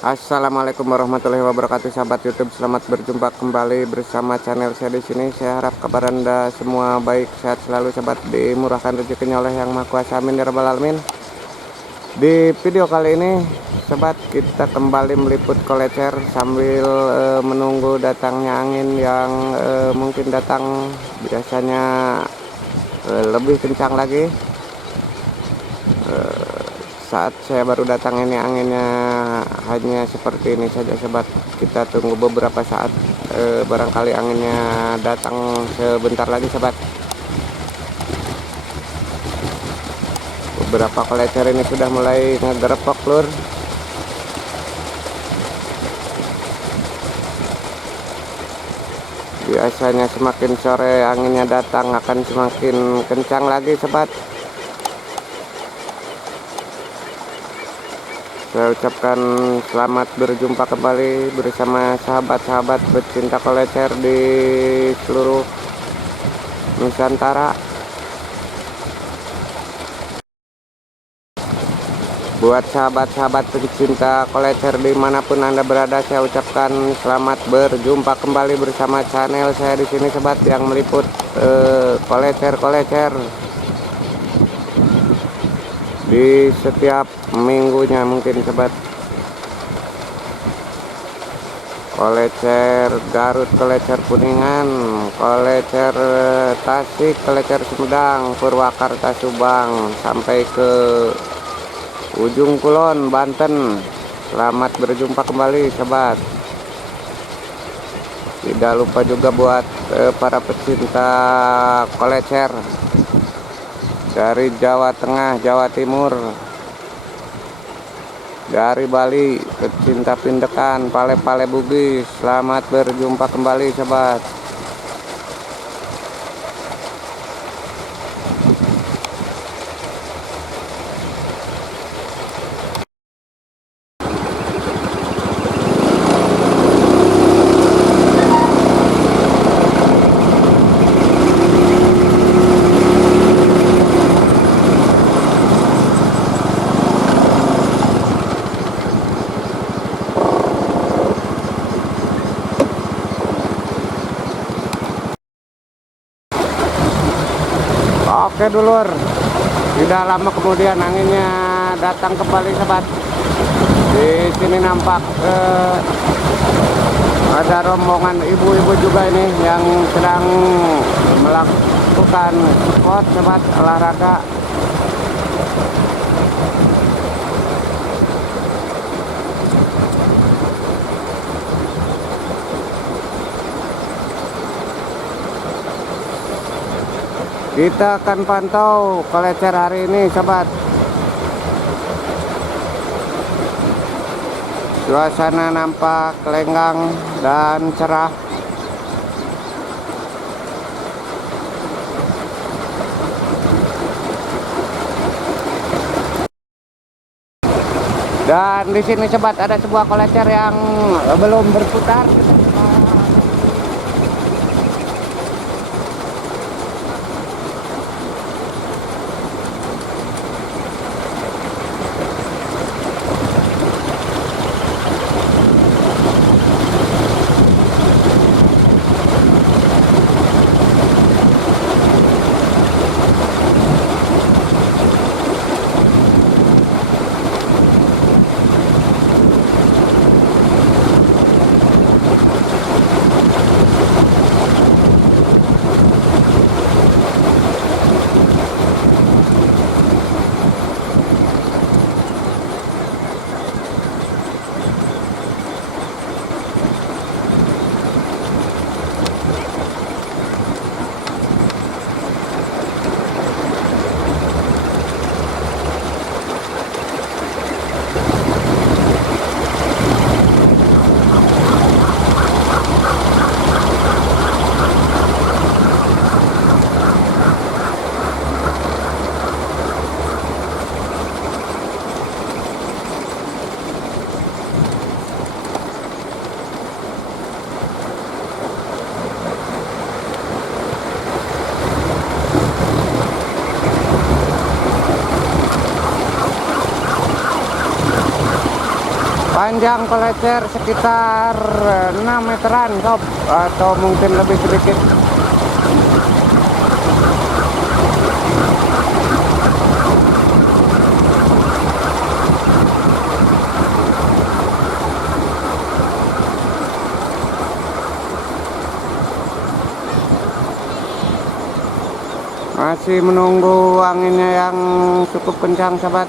Assalamualaikum warahmatullahi wabarakatuh, sahabat YouTube. Selamat berjumpa kembali bersama channel saya di sini. Saya harap kabar Anda semua baik, sehat selalu, sahabat, dimurahkan rezekinya oleh Yang Maha Kuasa. Amin ya rabbal alamin. Di video kali ini, sahabat, kita kembali meliput kolecer sambil menunggu datangnya angin yang mungkin datang biasanya lebih kencang lagi. Saat saya baru datang ini anginnya hanya seperti ini saja, sahabat. Kita tunggu beberapa saat, barangkali anginnya datang sebentar lagi, sahabat. Beberapa kolecer ini sudah mulai ngegerepok, lur. Biasanya semakin sore anginnya datang akan semakin kencang lagi, sahabat. Saya ucapkan selamat berjumpa kembali bersama sahabat-sahabat pecinta kolecer di seluruh Nusantara. Buat sahabat-sahabat pecinta kolecer dimanapun Anda berada, saya ucapkan selamat berjumpa kembali bersama channel saya di sini, sahabat, yang meliput kolecer-kolecer di setiap minggunya mungkin, sahabat. Kolecer Garut, kolecer Kuningan, kolecer Tasik, kolecer Sumedang, Purwakarta, Subang, sampai ke ujung Kulon, Banten. Selamat berjumpa kembali, sahabat. Tidak lupa juga buat para pecinta kolecer dari Jawa Tengah, Jawa Timur, dari Bali, pecinta Pindekan, Pale-Pale Bugis. Selamat berjumpa kembali, sahabat. Oke dulur, tidak lama kemudian anginnya datang kembali, sahabat. Di sini nampak ada rombongan ibu-ibu juga ini yang sedang melakukan sport, sahabat, olahraga. Kita akan pantau kolecer hari ini, sahabat. Suasana nampak lenggang dan cerah. Dan di sini, sahabat, ada sebuah kolecer yang belum berputar. panjang pelecer sekitar 6 meteran sob, atau mungkin lebih sedikit. Masih menunggu anginnya yang cukup kencang sahabat.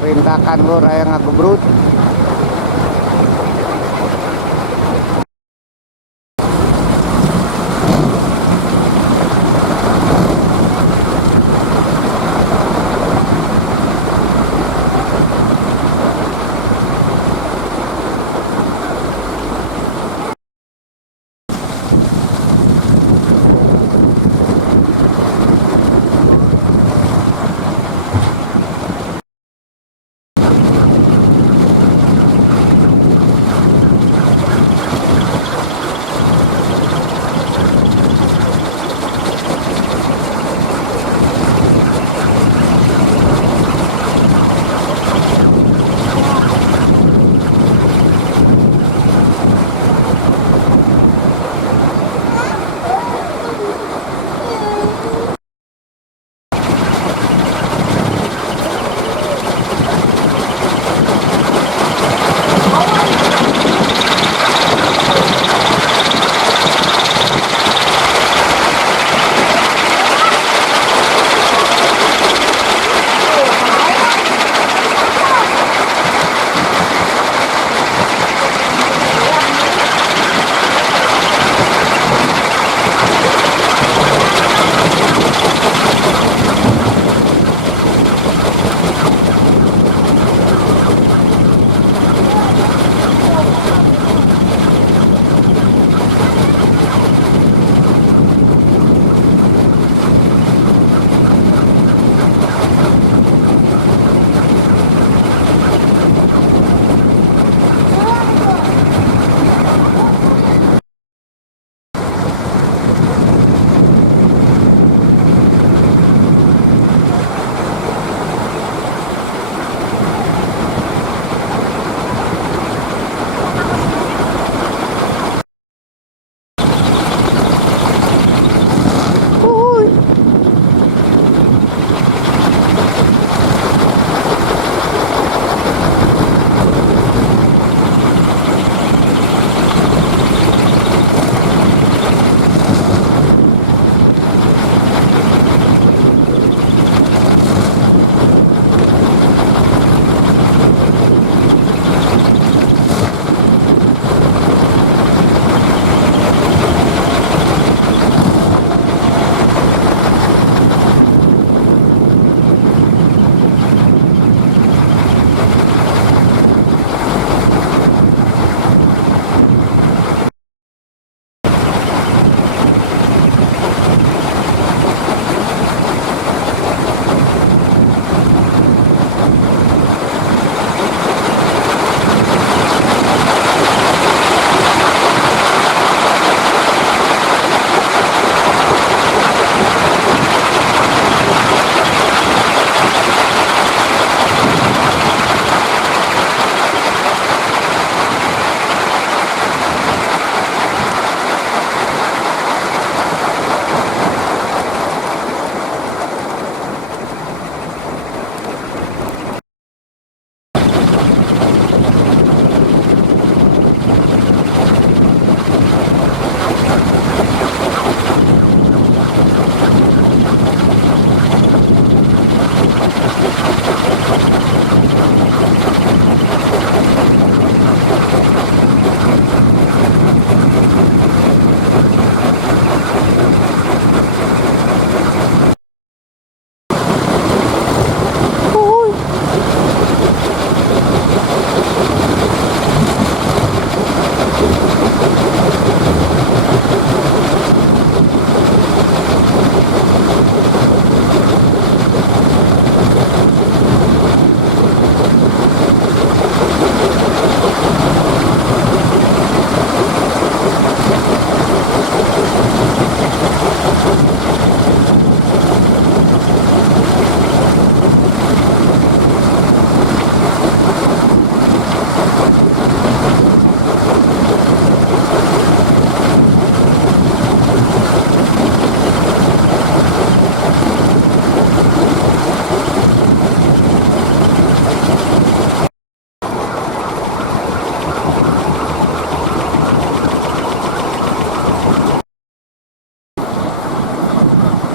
Rintakan lur aya ngagebrut.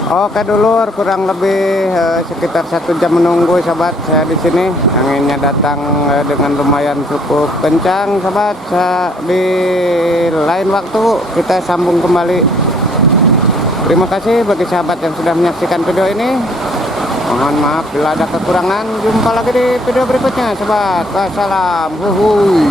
Oke dulur, kurang lebih sekitar 1 jam menunggu sahabat saya di sini. Anginnya datang dengan lumayan cukup kencang sahabat. Di lain waktu kita sambung kembali. Terima kasih bagi sahabat yang sudah menyaksikan video ini. Mohon maaf bila ada kekurangan. Jumpa lagi di video berikutnya sahabat. Wassalam. Huhuy.